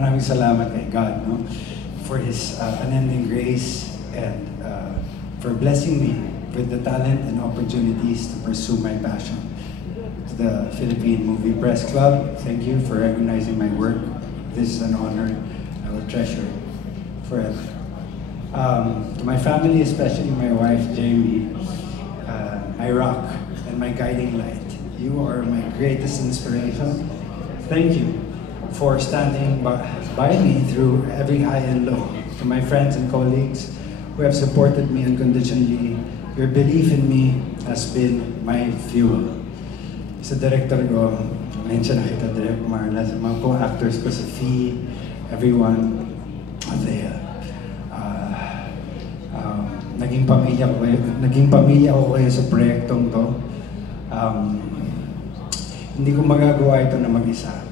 maraming salamat kay God, no? For His unending grace and for blessing me with the talent and opportunities to pursue my passion. To the Philippine Movie Press Club, thank you for recognizing my work. This is an honor I will treasure forever. To my family, especially my wife, Jamie, my rock and my guiding light. You are my greatest inspiration. Thank you for standing by me through every high and low. To my friends and colleagues who have supported me unconditionally, your belief in me has been my fuel. Sa director ko, mention na kita, Direk Marla, sa mga co-actors ko, sa Fee, everyone, naging pamilya ko kayo sa proyektong to. Hindi ko magagawa ito na mag-isa.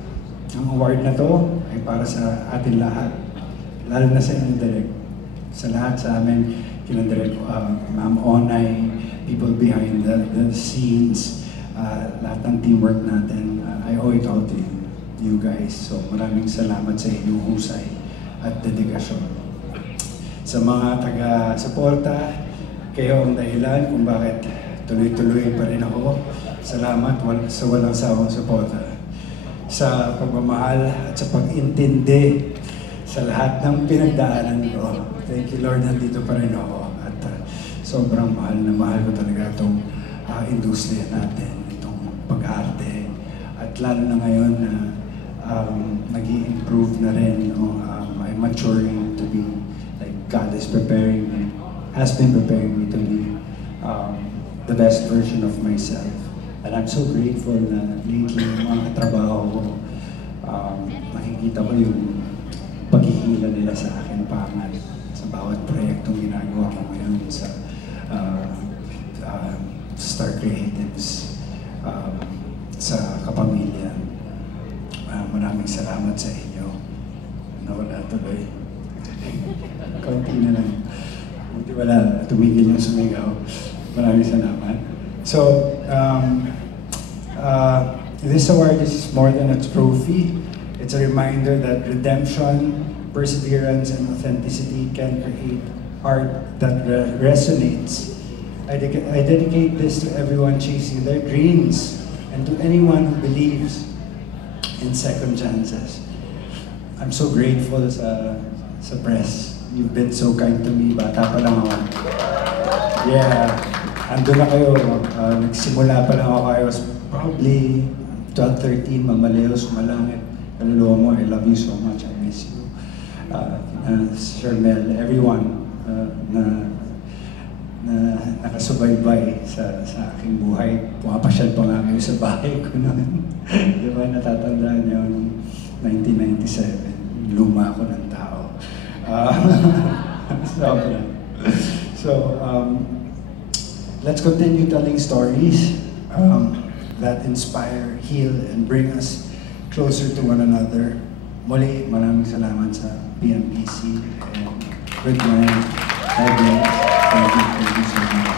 Ang award na to ay para sa atin lahat. Lalo na sa inyo, Direk. Sa lahat sa amin, kina Direk, Ma'am Onay, people behind the scenes, lahat ng teamwork natin. I owe it all to you guys. So maraming salamat sa inyong husay at dedikasyon. Sa mga taga-suporta, kayo ang dahilan kung bakit tuloy-tuloy pa rin ako. Salamat sa walang sawang suporta. Sa pagmamahal at sa pag-intindi sa lahat ng pinagdaanan ko. Thank you, Lord, nandito pa rin ako. At sobrang mahal ko talaga itong industriya natin, itong pag-arte. At lalo na ngayon na nag-i-improve na rin. I'm maturing to be like God is preparing me, has been preparing me to be the best version of myself. And I'm so grateful na lately yung mga katrabaho ko, nakikita ko yung paghihila nila sa akin pangal sa bawat proyektong ginagawa ko ngayon sa Star Creatives, sa kapamilya. Maraming salamat sa inyo. Nawala tuloy. Kaunti na lang. Buti wala, tumigil yung sumigaw. Maraming salamat. So, this award is more than a trophy. It's a reminder that redemption, perseverance, and authenticity can create art that resonates. I dedicate this to everyone chasing their dreams and to anyone who believes in second chances. I'm so grateful sa press. You've been so kind to me. Bata pa lang ako. Yeah. Ando na kayo, nagsimula pa lang ako. I was probably 12, 13, mamaleos, malangit. Kaluluwa mo, I love you so much, I miss you. Charmel, everyone na nakasubaybay sa aking buhay. Pumapasyal pa nga kayo sa bahay ko noon. Di ba, natatandaan niyo noong 1997, luma ako ng tao. So, let's continue telling stories that inspire, heal, and bring us closer to one another. Muli, maraming salamat sa PMPC and good night. God bless. Thank you so much.